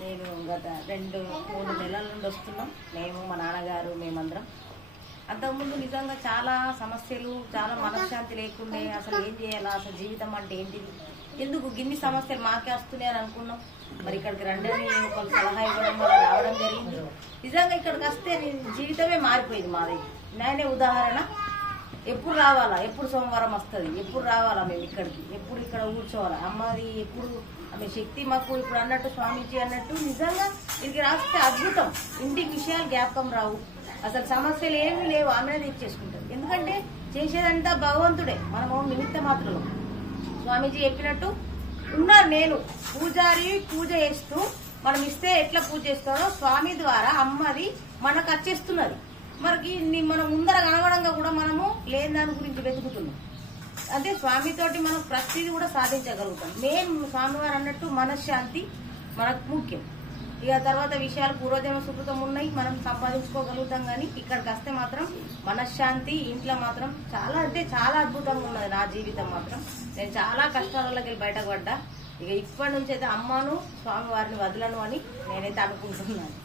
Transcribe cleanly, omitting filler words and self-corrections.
నేను గత 2-3 నెలల నుండి వస్తున్నాం. మేము మా నాన్నగారు మేమందరం. అంతకుముందు నిజంగా చాలా సమస్యలు, చాలా మనశ్శాంతి లేకుండే. అసలు ఏం చేయాలా, అసలు జీవితం అంటే ఏంటిది, ఎందుకు గిన్ని సమస్యలు మాకే వస్తున్నాయి అని అనుకున్నాం. మరి ఇక్కడికి రండి అని ఒకరు సలహా ఇవ్వడం వల్ల రావడం జరిగింది. నిజంగా ఇక్కడికి వస్తే జీవితమే మారిపోయింది మాది. నేనే ఉదాహరణ. ఎప్పుడు రావాలా, ఎప్పుడు సోమవారం వస్తుంది, ఎప్పుడు రావాలా మేము ఇక్కడికి, ఎప్పుడు ఇక్కడ కూర్చోవాలా, అమ్మది ఎప్పుడు ఆమె శక్తి మాకు ఇప్పుడు అన్నట్టు స్వామీజీ అన్నట్టు నిజంగా ఇక్కడికి రాస్తే అద్భుతం. ఇంటికి విషయాలు జ్ఞాపకం రావు, అసలు సమస్యలు ఏమీ లేవు, ఆమెనే తెచ్చేసుకుంటారు. ఎందుకంటే చేసేదంతా భగవంతుడే, మనము నిమిత్త మాత్రలు. స్వామీజీ చెప్పినట్టు ఉన్నారు. నేను పూజారి, పూజ చేస్తూ మనం ఇస్తే ఎట్లా పూజ చేస్తారో స్వామి ద్వారా అమ్మది మనకు వచ్చేస్తున్నది. మనకి మనం ముందర కనబడంగా కూడా మనము లేని దాని గురించి వెతుకుతున్నాం. అదే స్వామితోటి మనం ప్రతిదీ కూడా సాధించగలుగుతాం. మెయిన్ స్వామివారు అన్నట్టు మనశ్శాంతి మనకు ముఖ్యం. ఇక తర్వాత విషయాలు పూర్వజన్మ సుకృతం ఉన్నాయి, మనం సంపాదించుకోగలుగుతాం. కానీ ఇక్కడికి వస్తే మాత్రం మనశ్శాంతి ఇంట్లో మాత్రం చాలా అంటే చాలా అద్భుతంగా ఉన్నది. నా జీవితం మాత్రం నేను చాలా కష్టాలకి వెళ్ళి బయటపడ్డా. ఇక ఇప్పటి నుంచి అయితే అమ్మను స్వామివారిని వదలను అని నేనైతే అనుకుంటున్నాను.